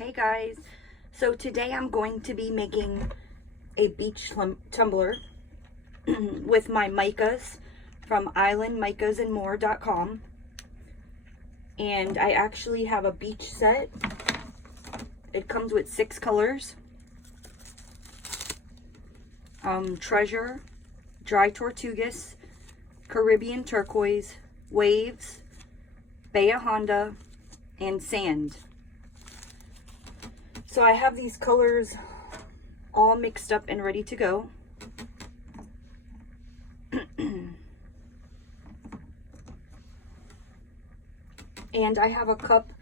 Hey guys, so today I'm going to be making a beach tumbler with my micas from islandmicasandmore.com, and I actually have a beach set. It comes with 6 colors: Treasure, Dry Tortugas, Caribbean Turquoise, Waves, Bay Honda, and Sand. So I have these colors all mixed up and ready to go. And I have a cup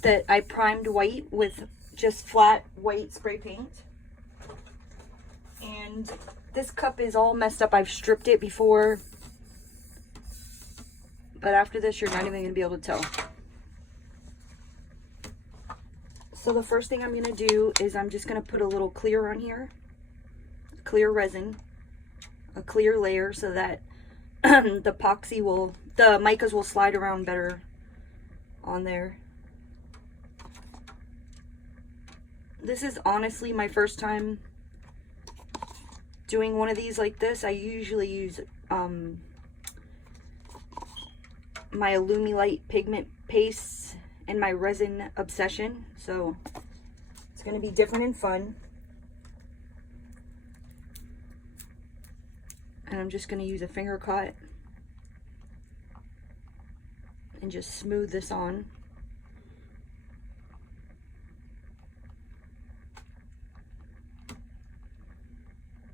that I primed white with just flat white spray paint. And this cup is all messed up. I've stripped it before, but after this you're not even going to be able to tell. So the first thing I'm going to do is I'm just going to put a little clear on here, clear resin, a clear layer, so that the micas will slide around better on there. This is honestly my first time doing one of these like this. I usually use my Illumilite pigment pastes and my Resin Obsession, so it's going to be different and fun. And I'm just going to use a finger cut and just smooth this on.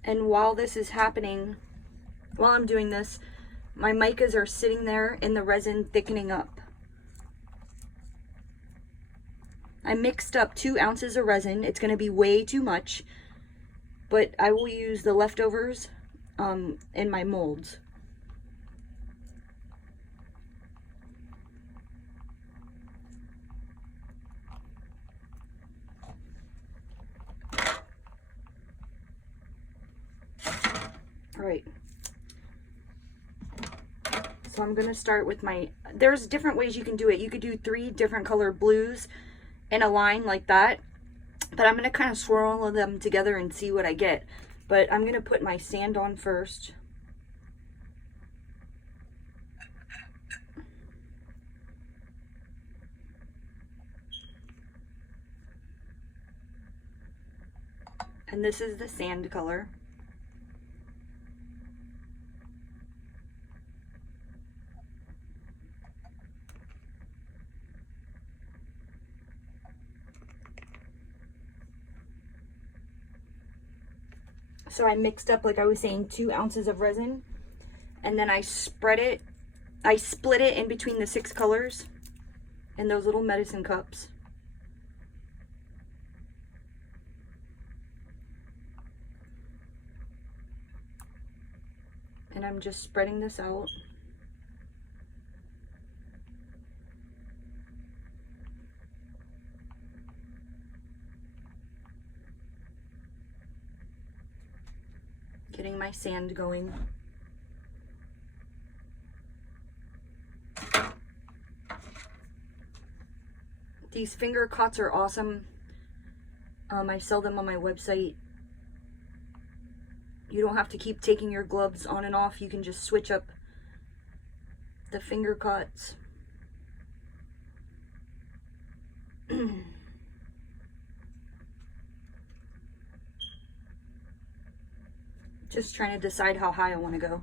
And while this is happening, while I'm doing this, my micas are sitting there in the resin thickening up. I mixed up 2 ounces of resin. It's going to be way too much, but I will use the leftovers in my molds. All right. So I'm going to start with there's different ways you can do it. You could do 3 different color blues in a line like that, but I'm going to kind of swirl them together and see what I get. But I'm going to put my sand on first. And this is the sand color. So I mixed up, like I was saying, 2 ounces of resin, and then I split it in between the 6 colors in those little medicine cups. And I'm just spreading this out. Getting my sand going. These finger cuts are awesome. I sell them on my website. You don't have to keep taking your gloves on and off. You can just switch up the finger cuts. Just trying to decide how high I want to go.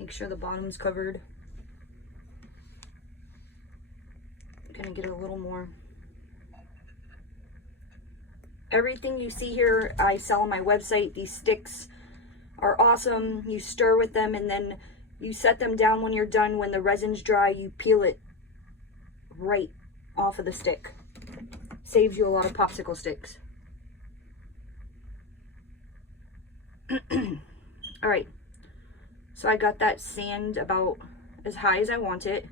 Make sure the bottom's covered. I'm gonna get a little more. Everything you see here I sell on my website. These sticks are awesome. You stir with them and then you set them down when you're done. When the resin's dry, you peel it right off of the stick. Saves you a lot of popsicle sticks. All right, so I got that sand about as high as I want it.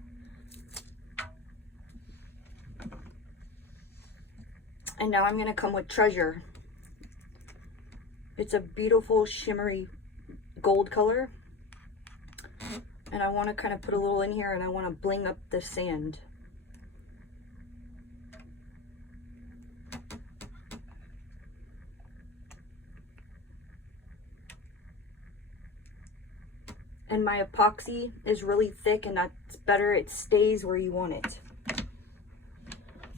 And now I'm going to come with Treasure. It's a beautiful shimmery gold color. And I want to kind of put a little in here, and I want to bling up the sand. And my epoxy is really thick, and that's better. It stays where you want it,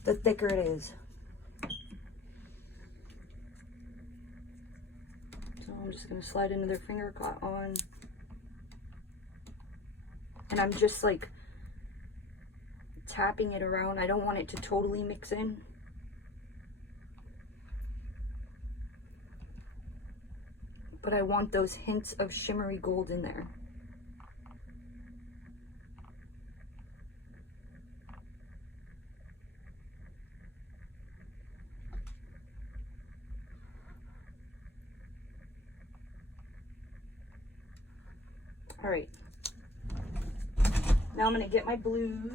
the thicker it is. So I'm just going to slide another finger cut on. And I'm just like tapping it around. I don't want it to totally mix in. But I want those hints of shimmery gold in there. All right. Now I'm going to get my blues.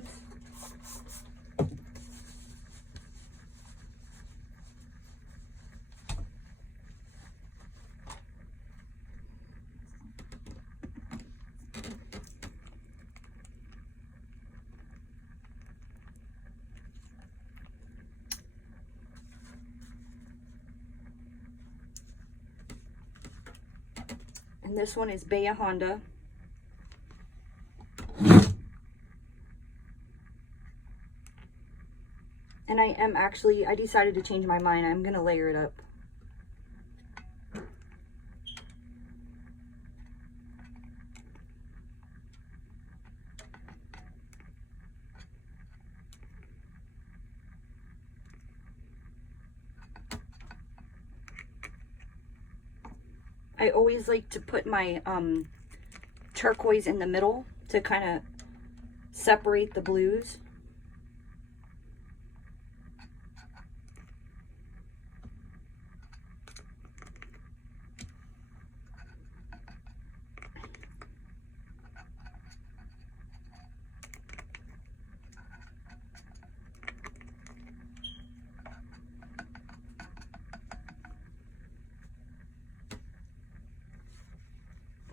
And this one is Baya Honda. And I decided to change my mind. I'm going to layer it up. I always like to put my turquoise in the middle to kind of separate the blues.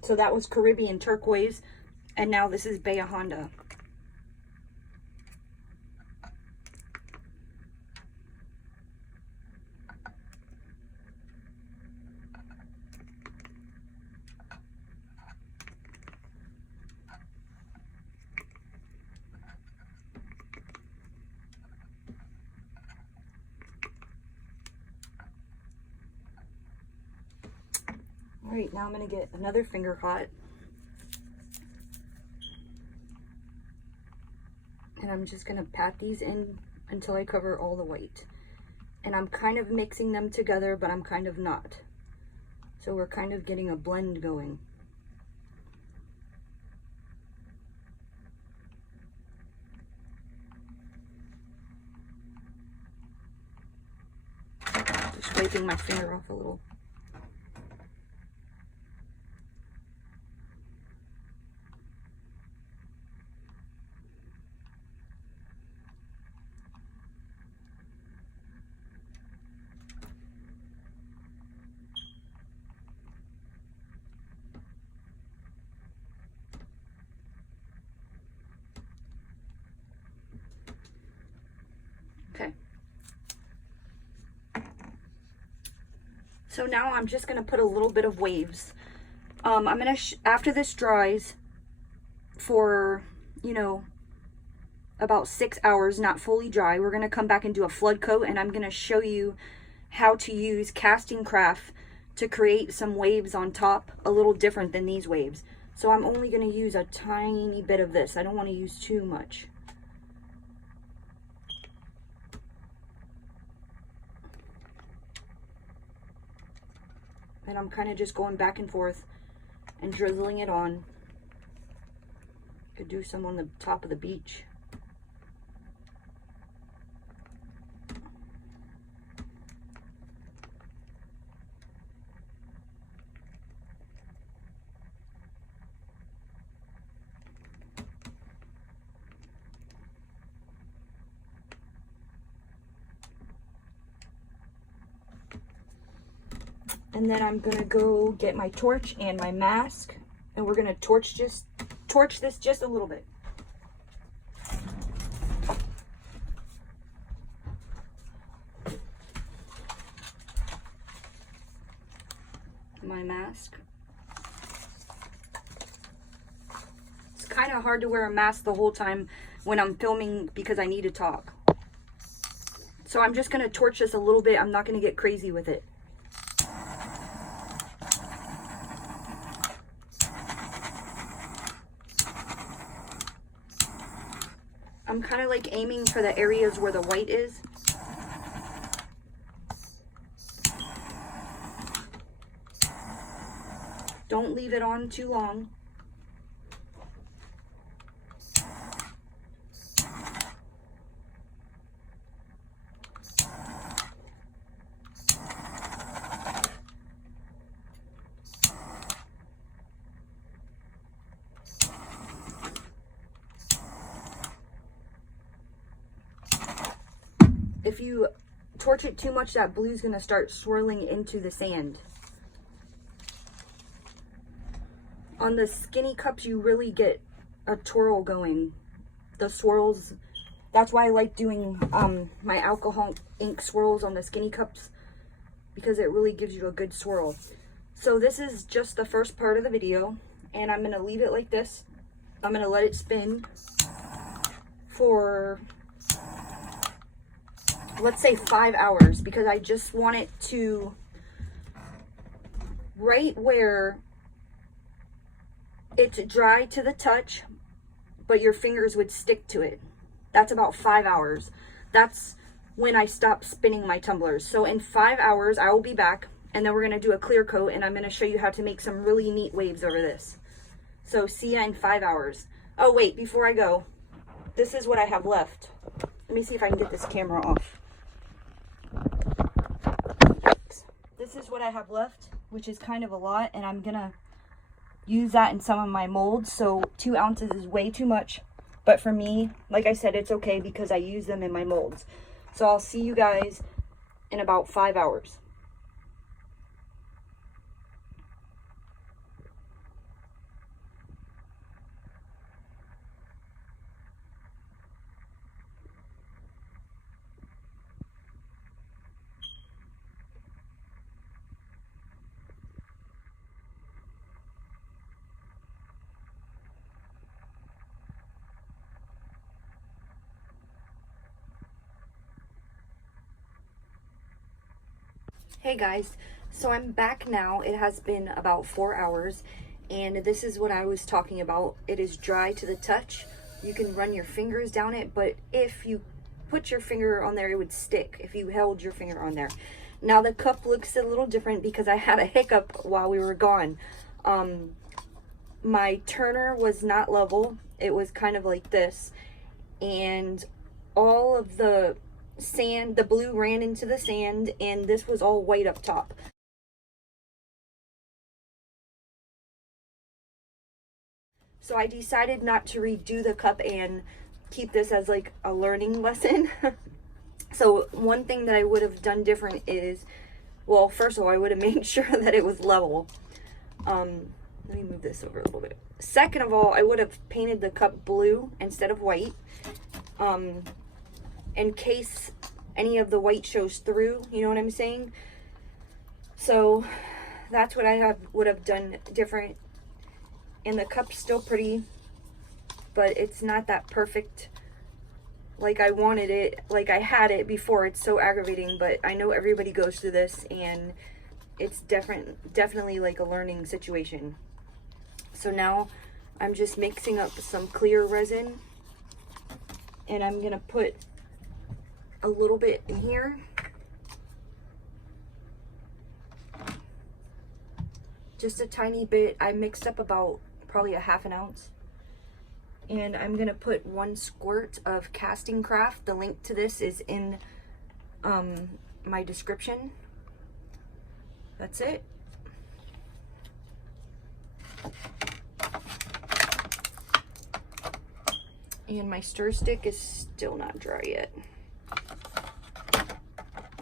So that was Caribbean turquoise, and now this is Baya Honda. All right, now I'm going to get another finger cut. And I'm just going to pat these in until I cover all the white. And I'm kind of mixing them together, but I'm kind of not. So we're kind of getting a blend going. Just wiping my finger off a little. Okay. So now I'm just going to put a little bit of waves. I'm going to, after this dries for, you know, about 6 hours, not fully dry, we're going to come back and do a flood coat, and I'm going to show you how to use casting craft to create some waves on top a little different than these waves. So I'm only going to use a tiny bit of this. I don't want to use too much. And I'm kind of just going back and forth and drizzling it on. Could do some on the top of the beach. And then I'm gonna go get my torch and my mask, and we're gonna torch torch this just a little bit. My mask. It's kind of hard to wear a mask the whole time when I'm filming because I need to talk. So I'm just going to torch this a little bit. I'm not going to get crazy with it. I'm kind of like aiming for the areas where the white is. Don't leave it on too long. If you torch it too much, that blue's going to start swirling into the sand. On the skinny cups, you really get a twirl going. The swirls, that's why I like doing my alcohol ink swirls on the skinny cups, because it really gives you a good swirl. So this is just the first part of the video, and I'm going to leave it like this. I'm going to let it spin for, let's say 5 hours, because I just want it to, right where it's dry to the touch, but your fingers would stick to it. That's about 5 hours. That's when I stop spinning my tumblers. So in 5 hours, I will be back, and then we're going to do a clear coat, and I'm going to show you how to make some really neat waves over this. So see ya in 5 hours. Oh wait, before I go, this is what I have left. Let me see if I can get this camera off. This is what I have left, which is kind of a lot, and I'm going to use that in some of my molds. So 2 ounces is way too much, but for me, like I said, it's okay because I use them in my molds. So I'll see you guys in about 5 hours. Hey guys, so I'm back now. It has been about 4 hours, and this is what I was talking about. It is dry to the touch. You can run your fingers down it, but if you put your finger on there, it would stick if you held your finger on there. Now the cup looks a little different because I had a hiccup while we were gone. My turner was not level. It was kind of like this, and all of the sand, the blue ran into the sand, and this was all white up top. So I decided not to redo the cup and keep this as like a learning lesson. So one thing that I would have done different is, well, first of all, I would have made sure that it was level. Let me move this over a little bit. Second of all, I would have painted the cup blue instead of white. In case any of the white shows through, you know what I'm saying? So that's what I would have done different. And the cup's still pretty, but it's not that perfect like I wanted it, like I had it before. It's so aggravating, but I know everybody goes through this, and it's definitely like a learning situation. So now I'm just mixing up some clear resin, and I'm gonna put a little bit in here. Just a tiny bit. I mixed up about probably a ½ ounce. And I'm gonna put 1 squirt of Castin Craft. The link to this is in my description. That's it. And my stir stick is still not dry yet.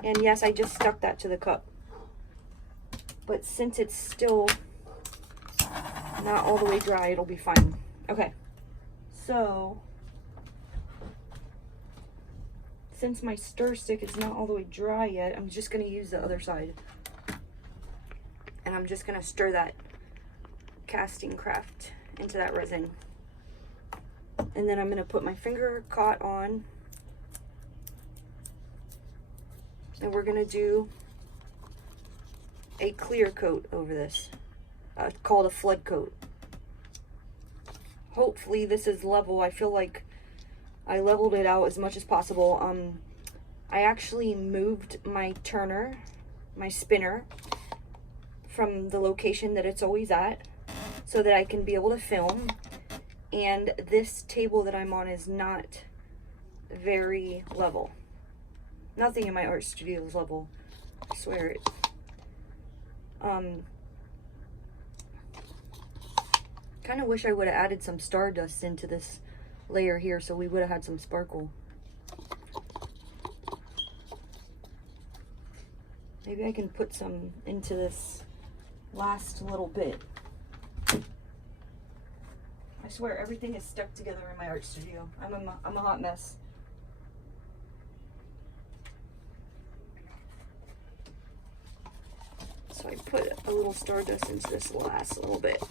And yes, I just stuck that to the cup. But since it's still not all the way dry, it'll be fine. Okay, so since my stir stick is not all the way dry yet, I'm just going to use the other side. And I'm just going to stir that casting craft into that resin. And then I'm going to put my finger caught on. And we're going to do a clear coat over this, called a flood coat. Hopefully this is level. I feel like I leveled it out as much as possible. I actually moved my turner, my spinner, from the location that it's always at so that I can be able to film. And this table that I'm on is not very level. Nothing in my art studio is level. I swear it. Kind of wish I would have added some stardust into this layer here so we would have had some sparkle. Maybe I can put some into this last little bit. I swear everything is stuck together in my art studio. I'm a hot mess. So I put a little stardust into this last little bit.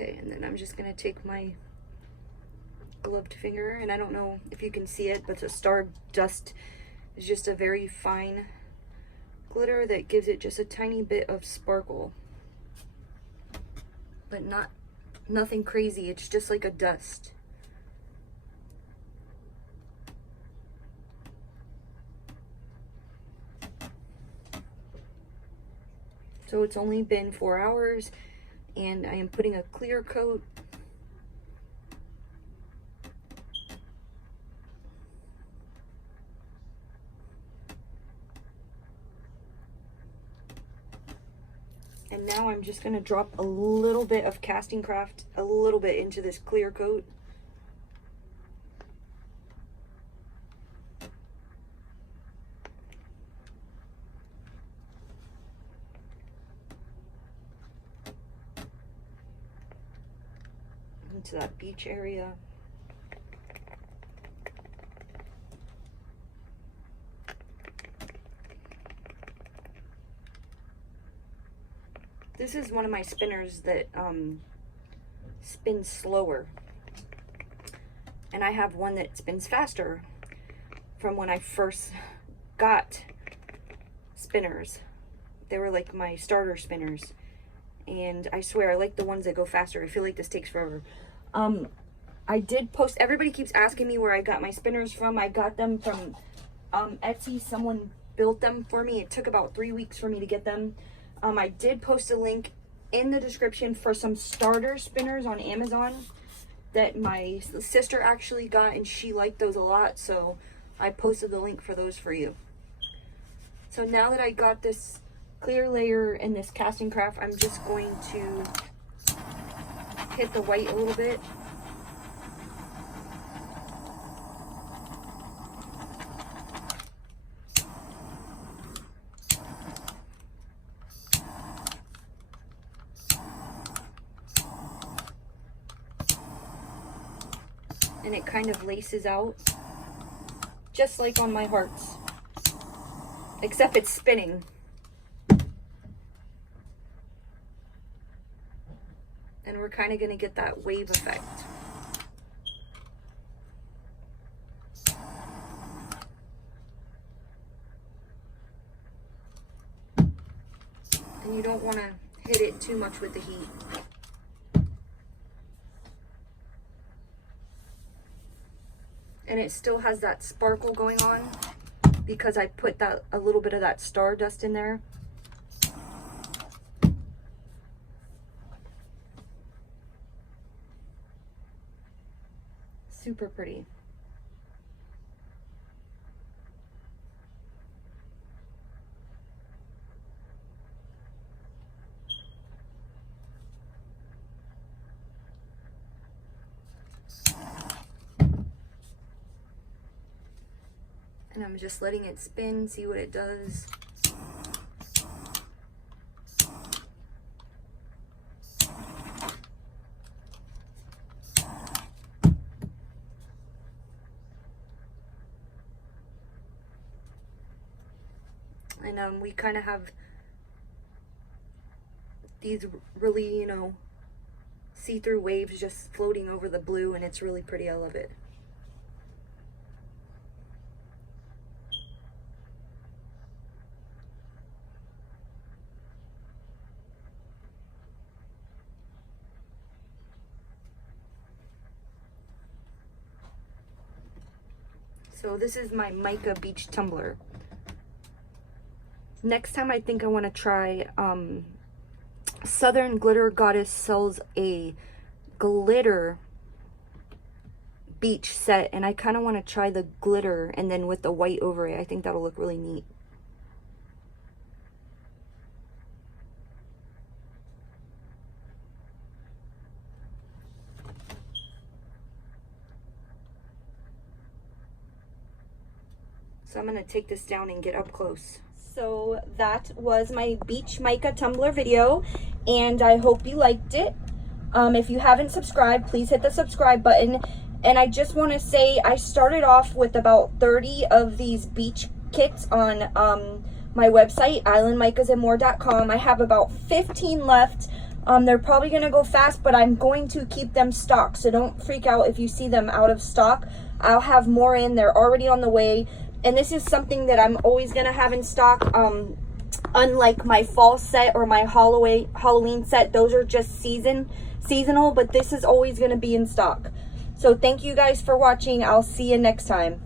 Okay, and then I'm just gonna take my gloved finger, and I don't know if you can see it, but the stardust is just a very fine glitter that gives it just a tiny bit of sparkle, but nothing crazy. It's just like a dust. So it's only been 4 hours, and I am putting a clear coat and now I'm just going to drop a little bit of casting craft, a little bit into this clear coat. Into that beach area. This is one of my spinners that spins slower, and I have one that spins faster from when I first got spinners. They were like my starter spinners, and I swear I like the ones that go faster. I feel like this takes forever. I did post, everybody keeps asking me where I got my spinners from. I got them from Etsy. Someone built them for me. It took about 3 weeks for me to get them. I did post a link in the description for some starter spinners on Amazon that my sister actually got, and she liked those a lot, so I posted the link for those for you. So now that I got this clear layer and this casting craft, I'm just going to hit the white a little bit. And it kind of laces out, just like on my hearts, except it's spinning. And we're kind of going to get that wave effect. And you don't want to hit it too much with the heat. And it still has that sparkle going on because I put that a little bit of that stardust in there. Super pretty. And I'm just letting it spin, see what it does. And we kind of have these really, you know, see-through waves just floating over the blue, and it's really pretty. I love it. So this is my Mica beach tumbler. Next time I think I want to try, Southern Glitter Goddess sells a glitter beach set, and I kind of want to try the glitter and then with the white over it. I think that'll look really neat. So I'm going to take this down and get up close. So that was my beach mica tumbler video, and I hope you liked it. If you haven't subscribed, please hit the subscribe button. And I just want to say I started off with about 30 of these beach kits on my website, islandmicasandmore.com. I have about 15 left. They're probably going to go fast, but I'm going to keep them stocked, so don't freak out if you see them out of stock. I'll have more in. They're already on the way. And this is something that I'm always going to have in stock. Unlike my fall set or my Halloween set, those are just seasonal, but this is always going to be in stock. So thank you guys for watching. I'll see you next time.